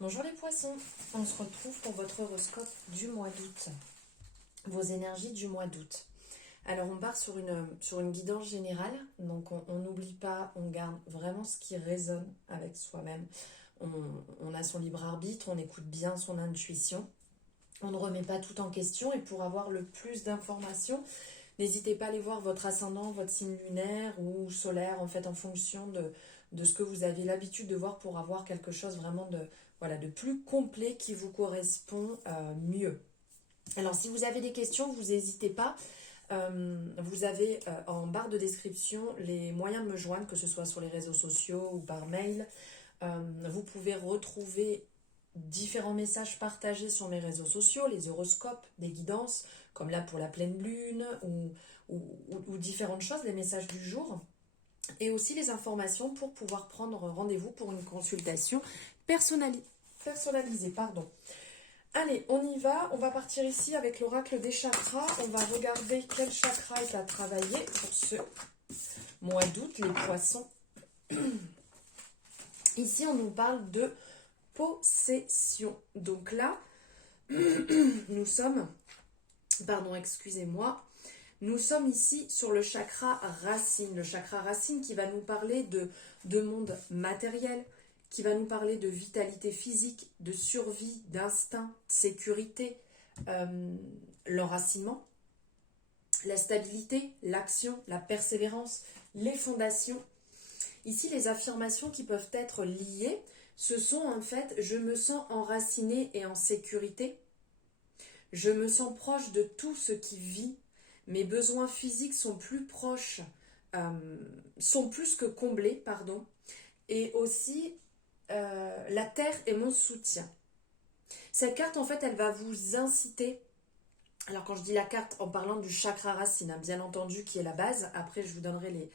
Bonjour les poissons, on se retrouve pour votre horoscope du mois d'août, vos énergies du mois d'août. Alors on part sur une guidance générale, donc on n'oublie pas, on garde vraiment ce qui résonne avec soi-même. On a son libre arbitre, on écoute bien son intuition, on ne remet pas tout en question et pour avoir le plus d'informations, n'hésitez pas à aller voir votre ascendant, votre signe lunaire ou solaire, en fait, en fonction de ce que vous avez l'habitude de voir pour avoir quelque chose vraiment de plus complet qui vous correspond mieux. Alors, si vous avez des questions, vous n'hésitez pas. Vous avez en barre de description les moyens de me joindre, que ce soit sur les réseaux sociaux ou par mail. Vous pouvez retrouver différents messages partagés sur mes réseaux sociaux, les horoscopes, des guidances, comme là pour la pleine lune ou différentes choses, les messages du jour, et aussi les informations pour pouvoir prendre rendez-vous pour une consultation personnalisée. Allez, on y va. On va partir ici avec l'oracle des chakras. On va regarder quel chakra est à travailler pour ce mois d'août, les poissons. Ici, on nous parle de possession. Donc là, nous sommes, nous sommes ici sur le chakra racine qui va nous parler de monde matériel, qui va nous parler de vitalité physique, de survie, d'instinct, de sécurité, l'enracinement, la stabilité, l'action, la persévérance, les fondations. Ici, les affirmations qui peuvent être liées, ce sont en fait, je me sens enraciné et en sécurité, je me sens proche de tout ce qui vit, mes besoins physiques sont plus proches, sont plus que comblés, pardon, et aussi la terre est mon soutien. Cette carte, en fait, elle va vous inciter. Alors, quand je dis la carte, en parlant du chakra racine, hein, bien entendu, qui est la base, après je vous donnerai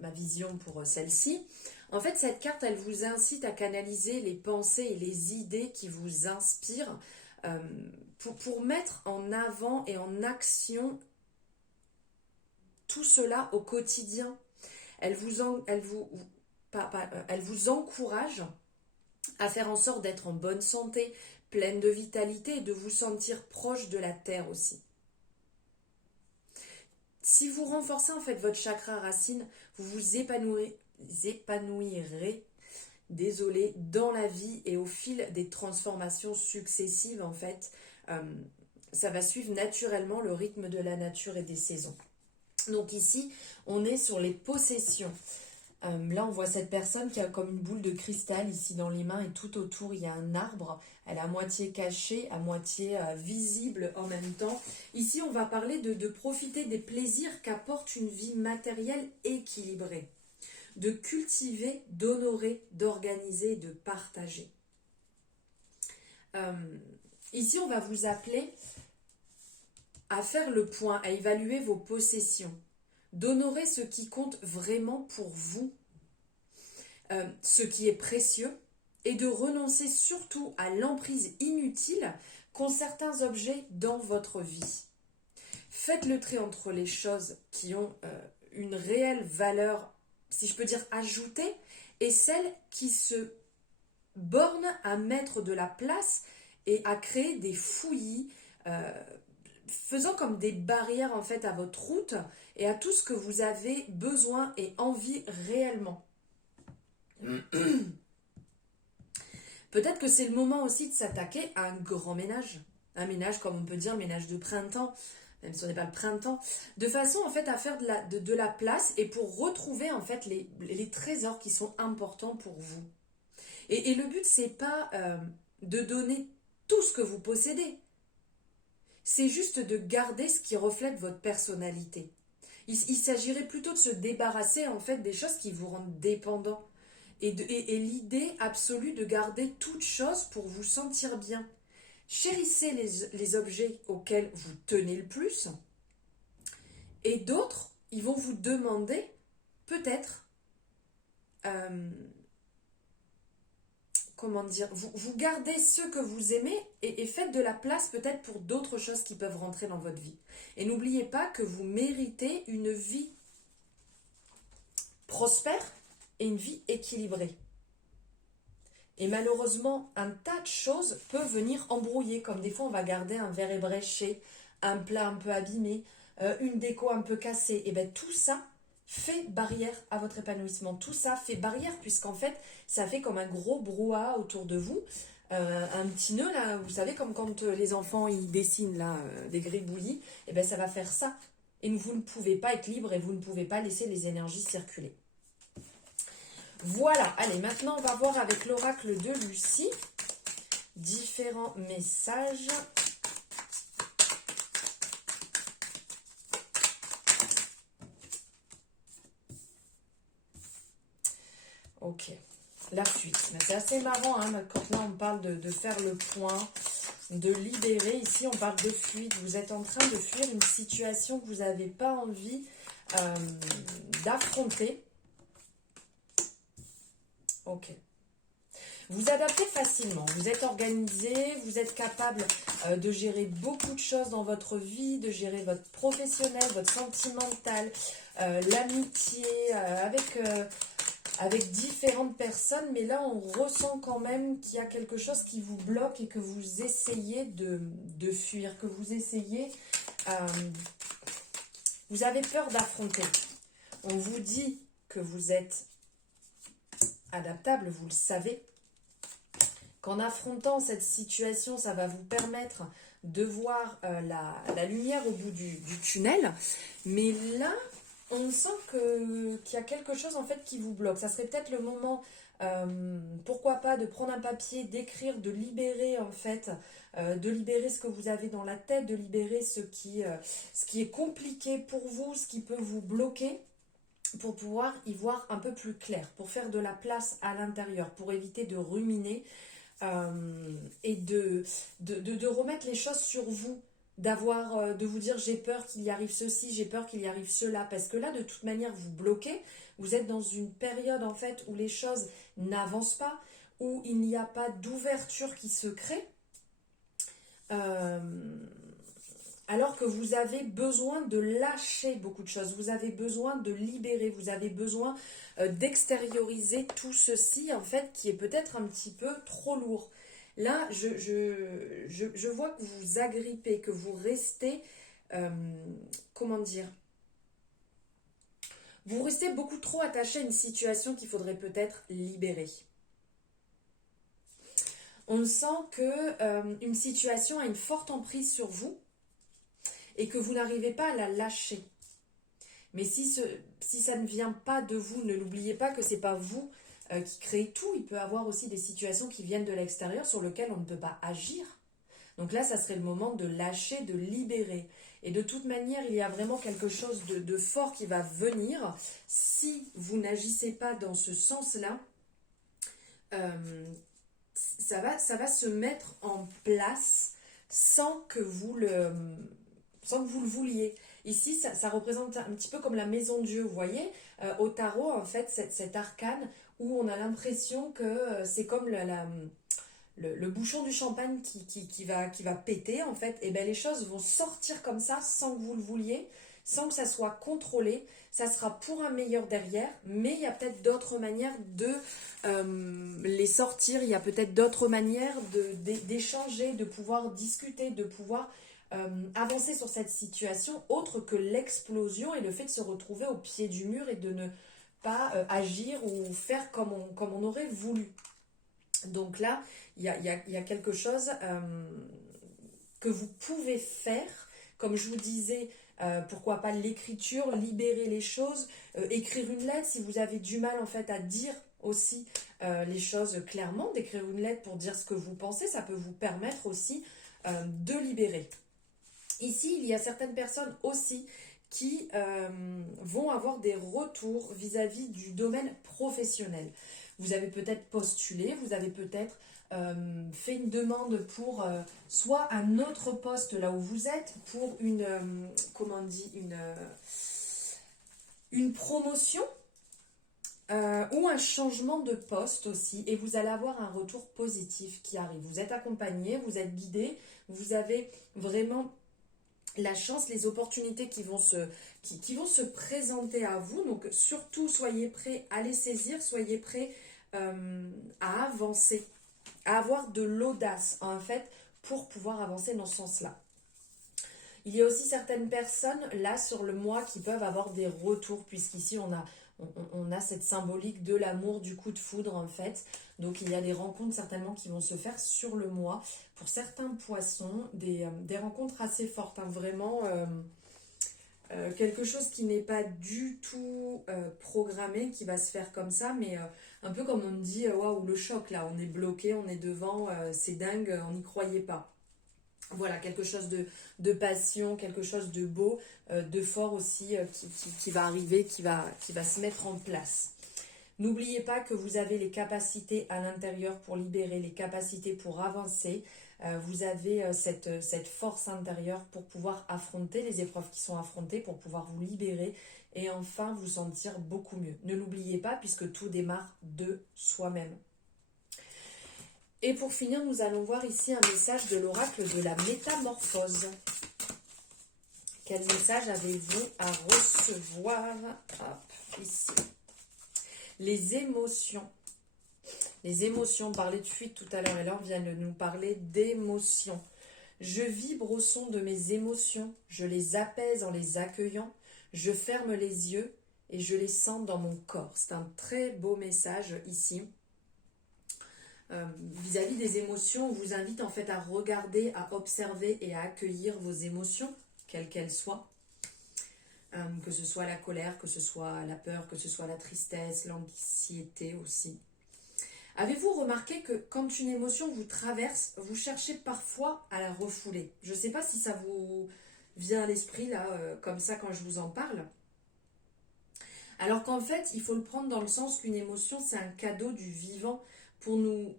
ma vision pour celle-ci. En fait, cette carte, elle vous incite à canaliser les pensées et les idées qui vous inspirent pour mettre en avant et en action tout cela au quotidien. Elle vous encourage à faire en sorte d'être en bonne santé, pleine de vitalité et de vous sentir proche de la terre aussi. Si vous renforcez en fait votre chakra racine, vous vous épanouirez, dans la vie et au fil des transformations successives en fait, ça va suivre naturellement le rythme de la nature et des saisons. Donc ici, on est sur les possessions. Là, on voit cette personne qui a comme une boule de cristal ici dans les mains et tout autour, il y a un arbre. Elle est à moitié cachée, à moitié visible en même temps. Ici, on va parler de profiter des plaisirs qu'apporte une vie matérielle équilibrée. De cultiver, d'honorer, d'organiser, de partager. Ici, on va vous appeler à faire le point, à évaluer vos possessions, d'honorer ce qui compte vraiment pour vous, ce qui est précieux, et de renoncer surtout à l'emprise inutile qu'ont certains objets dans votre vie. Faites le trait entre les choses qui ont une réelle valeur, si je peux dire ajoutée, et celles qui se bornent à mettre de la place et à créer des fouillis, faisant comme des barrières en fait à votre route et à tout ce que vous avez besoin et envie réellement. Peut-être que c'est le moment aussi de s'attaquer à un grand ménage. Un ménage, comme on peut dire, ménage de printemps, même si on n'est pas le printemps, de façon en fait à faire de la place et pour retrouver en fait les trésors qui sont importants pour vous. Et le but, c'est pas de donner tout ce que vous possédez. C'est juste de garder ce qui reflète votre personnalité. Il s'agirait plutôt de se débarrasser en fait des choses qui vous rendent dépendant. Et l'idée absolue de garder toute chose pour vous sentir bien. Chérissez les objets auxquels vous tenez le plus. Et d'autres, ils vont vous demander peut-être vous gardez ceux que vous aimez et faites de la place peut-être pour d'autres choses qui peuvent rentrer dans votre vie. Et n'oubliez pas que vous méritez une vie prospère et une vie équilibrée. Et malheureusement, un tas de choses peuvent venir embrouiller, comme des fois on va garder un verre ébréché, un plat un peu abîmé, une déco un peu cassée. Et bien tout ça fait barrière à votre épanouissement. Tout ça fait barrière puisqu'en fait, ça fait comme un gros brouhaha autour de vous. Un petit nœud là, vous savez, comme quand les enfants ils dessinent là des gribouillis, et bien ça va faire ça. Et vous ne pouvez pas être libre et vous ne pouvez pas laisser les énergies circuler. Voilà, allez, maintenant on va voir avec l'oracle de Lucie différents messages. Ok, la fuite. C'est assez marrant hein, quand là on parle de faire le point, de libérer. Ici on parle de fuite. Vous êtes en train de fuir une situation que vous n'avez pas envie d'affronter. Ok. Vous adaptez facilement, vous êtes organisé, vous êtes capable de gérer beaucoup de choses dans votre vie, de gérer votre professionnel, votre sentimental, l'amitié, avec différentes personnes. Mais là, on ressent quand même qu'il y a quelque chose qui vous bloque et que vous essayez de fuir, que vous essayez... vous avez peur d'affronter. On vous dit que vous êtes adaptable, vous le savez. Qu'en affrontant cette situation, ça va vous permettre de voir la lumière au bout du tunnel. Mais là, on sent qu'il y a quelque chose en fait qui vous bloque. Ça serait peut-être le moment, pourquoi pas, de prendre un papier, d'écrire, de libérer en fait, de libérer ce que vous avez dans la tête, de libérer ce qui est compliqué pour vous, ce qui peut vous bloquer, pour pouvoir y voir un peu plus clair, pour faire de la place à l'intérieur, pour éviter de ruminer. Et de remettre les choses sur vous, de vous dire j'ai peur qu'il y arrive ceci, j'ai peur qu'il y arrive cela, parce que là de toute manière vous bloquez, vous êtes dans une période en fait où les choses n'avancent pas, où il n'y a pas d'ouverture qui se crée, alors que vous avez besoin de lâcher beaucoup de choses, vous avez besoin de libérer, vous avez besoin d'extérioriser tout ceci, en fait, qui est peut-être un petit peu trop lourd. Là, je vois que vous vous agrippez, que vous restez, comment dire, vous restez beaucoup trop attaché à une situation qu'il faudrait peut-être libérer. On sent que une situation a une forte emprise sur vous, et que vous n'arrivez pas à la lâcher. Mais si ça ne vient pas de vous, ne l'oubliez pas que ce n'est pas vous qui créez tout. Il peut y avoir aussi des situations qui viennent de l'extérieur sur lesquelles on ne peut pas agir. Donc là, ça serait le moment de lâcher, de libérer. Et de toute manière, il y a vraiment quelque chose de fort qui va venir. Si vous n'agissez pas dans ce sens-là, ça va se mettre en place sans que vous le vouliez. Ici, ça représente un petit peu comme la maison de Dieu, vous voyez, au tarot, en fait, cet arcane où on a l'impression que c'est comme le bouchon du champagne qui va péter, en fait. Et bien, les choses vont sortir comme ça, sans que vous le vouliez, sans que ça soit contrôlé. Ça sera pour un meilleur derrière, mais il y a peut-être d'autres manières de les sortir. Il y a peut-être d'autres manières d'échanger, de pouvoir discuter, de pouvoir... avancer sur cette situation autre que l'explosion et le fait de se retrouver au pied du mur et de ne pas agir ou faire comme on aurait voulu. Donc là, il y a quelque chose que vous pouvez faire, comme je vous disais, pourquoi pas l'écriture, libérer les choses, écrire une lettre si vous avez du mal en fait à dire aussi les choses clairement, d'écrire une lettre pour dire ce que vous pensez, ça peut vous permettre aussi de libérer. Ici, il y a certaines personnes aussi qui vont avoir des retours vis-à-vis du domaine professionnel. Vous avez peut-être postulé, vous avez peut-être fait une demande pour soit un autre poste là où vous êtes, pour une promotion ou un changement de poste aussi, et vous allez avoir un retour positif qui arrive. Vous êtes accompagné, vous êtes guidé, vous avez vraiment la chance, les opportunités qui vont se présenter à vous. Donc surtout, soyez prêts à les saisir, soyez prêts à avancer, à avoir de l'audace en fait pour pouvoir avancer dans ce sens-là. Il y a aussi certaines personnes là sur le mois qui peuvent avoir des retours, puisqu'ici on a cette symbolique de l'amour, du coup de foudre en fait. Donc il y a des rencontres certainement qui vont se faire sur le mois. Pour certains poissons, des rencontres assez fortes, hein, vraiment quelque chose qui n'est pas du tout programmé, qui va se faire comme ça, mais un peu comme on me dit, waouh, le choc là, on est bloqué, on est devant, c'est dingue, on n'y croyait pas. Voilà, quelque chose de passion, quelque chose de beau, de fort aussi qui va arriver, qui va se mettre en place. N'oubliez pas que vous avez les capacités à l'intérieur pour libérer, les capacités pour avancer. Vous avez cette force intérieure pour pouvoir affronter les épreuves qui sont affrontées, pour pouvoir vous libérer et enfin vous sentir beaucoup mieux. Ne l'oubliez pas puisque tout démarre de soi-même. Et pour finir, nous allons voir ici un message de l'oracle de la métamorphose. Quel message avez-vous à recevoir? Hop, ici. Les émotions. Les émotions, on parlait de fuite tout à l'heure et là on vient de nous parler d'émotions. Je vibre au son de mes émotions, je les apaise en les accueillant, je ferme les yeux et je les sens dans mon corps. C'est un très beau message ici. Vis-à-vis des émotions, on vous invite en fait à regarder, à observer et à accueillir vos émotions, quelles qu'elles soient. Que ce soit la colère, que ce soit la peur, que ce soit la tristesse, l'anxiété aussi. Avez-vous remarqué que quand une émotion vous traverse, vous cherchez parfois à la refouler? Je ne sais pas si ça vous vient à l'esprit là, comme ça quand je vous en parle. Alors qu'en fait, il faut le prendre dans le sens qu'une émotion, c'est un cadeau du vivant pour nous,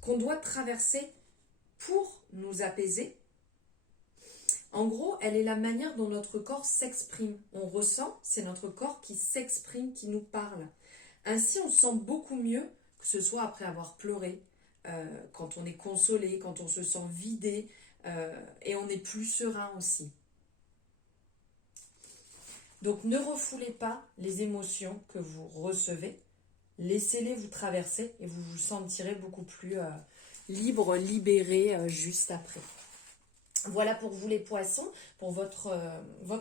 qu'on doit traverser pour nous apaiser. En gros, elle est la manière dont notre corps s'exprime. On ressent, c'est notre corps qui s'exprime, qui nous parle. Ainsi, on se sent beaucoup mieux, que ce soit après avoir pleuré, quand on est consolé, quand on se sent vidé, et on est plus serein aussi. Donc ne refoulez pas les émotions que vous recevez, laissez-les vous traverser et vous vous sentirez beaucoup plus libre, libéré juste après. Voilà pour vous les poissons, pour votre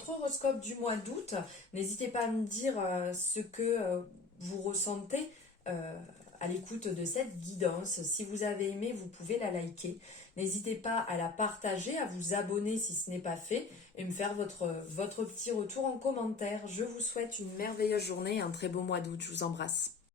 horoscope du mois d'août. N'hésitez pas à me dire ce que vous ressentez à l'écoute de cette guidance. Si vous avez aimé, vous pouvez la liker. N'hésitez pas à la partager, à vous abonner si ce n'est pas fait et me faire votre petit retour en commentaire. Je vous souhaite une merveilleuse journée et un très beau mois d'août. Je vous embrasse.